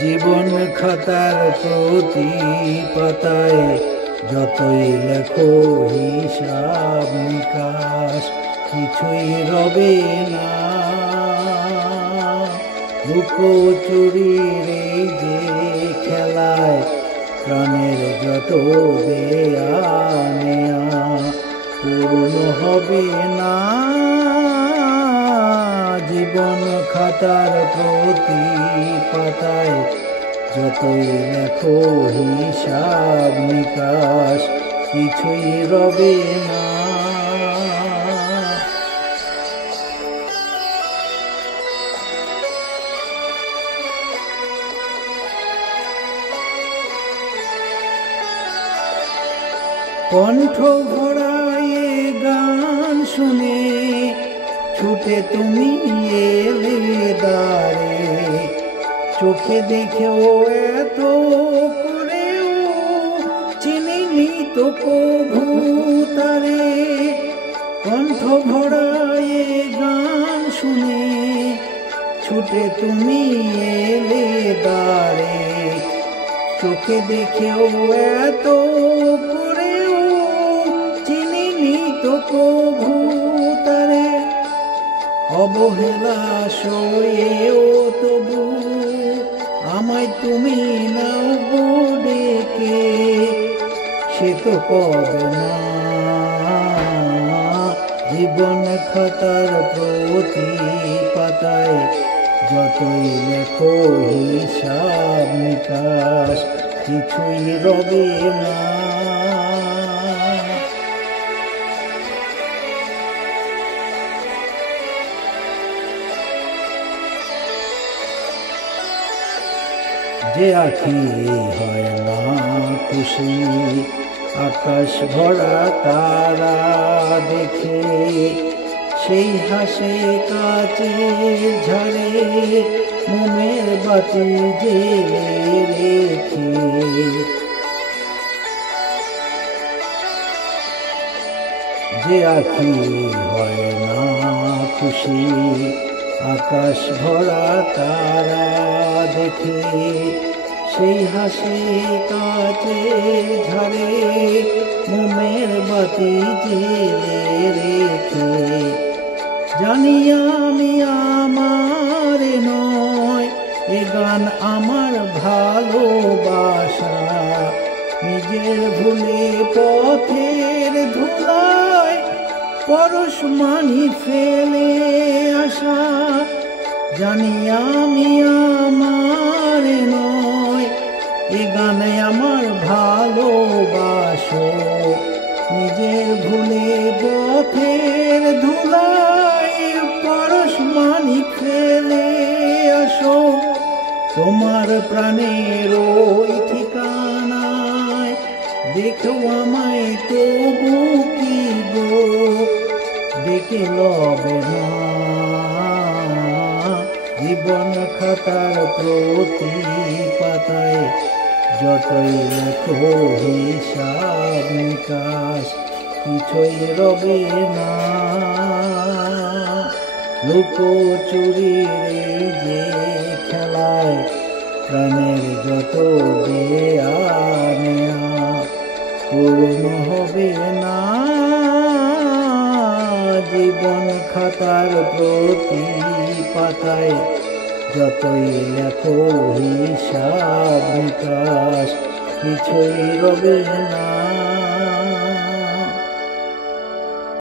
জীবন খাতার প্রতি পাতায় যতই লেখো হিসাব নিকাশ কিছুই রবে না। লুকোচুরির এই যে খেলায় প্রাণের যত দেয়া নেয়া পূর্ণ হবে না। জীবন খাতার প্রতি পাতায় যতই লেখো হিসাব নিকাশ কিছুই রবে না। কণ্ঠ ভরায় গান শুনে ছুটে তুমি এলে দ্বারে, চোখে দেখেও এত করেও চিনিনি তো কভু তারে। কণ্ঠ ভরায় গান শুনে ছুটে তুমি এলে দ্বারে, চোখে দেখেও এত করেও চিনিনি তো কভু তারে। অবহেলা সয়েও তবু আমায় তুমি নাও গো ডেকে, সে তো কবে না। জীবন খাতার প্রতি পাতায় যতই লেখো হিসাব নিকাশ কিছুই রবে না। যে আঁখি হয় না খুশি আকাশ ভরা তারা দেখে, সেই হাসে কাছে ঝরে মোমের বাতি জেলে রেখে। যে আঁখি হয় না খুশি আকাশ ভরা তারা দেখে, সেই হাসি কাছে ঝরে মোমের বাতি জেলে রেখে। জানি আমি আমার নয় এ গান আমার ভালোবাসা, নিজের ভুলে পথের ধুলায় পরশ মানি ফেলে আসা। জানি আমি আমার নয় এ গানে আমার ভালোবাসো, নিজের ভুলে পথের ধুলায় পরশ মানি ফেলে আসো। তোমার প্রাণের ওই ঠিকানায় দেখো আমায় তবু কি গো ডেকে লবে না। জীবন খাতার প্রতি পাতায় যতই লেখো হিসাব নিকাশ কিছুই রবে না। লুকোচুরির যে খেলায় প্রাণের যত দেয়া নেয়া পূর্ণ হবে না। জীবন খাতার প্রতি পাতায় যতই লেখো হিসাব নিকাশ কিছুই রবে না।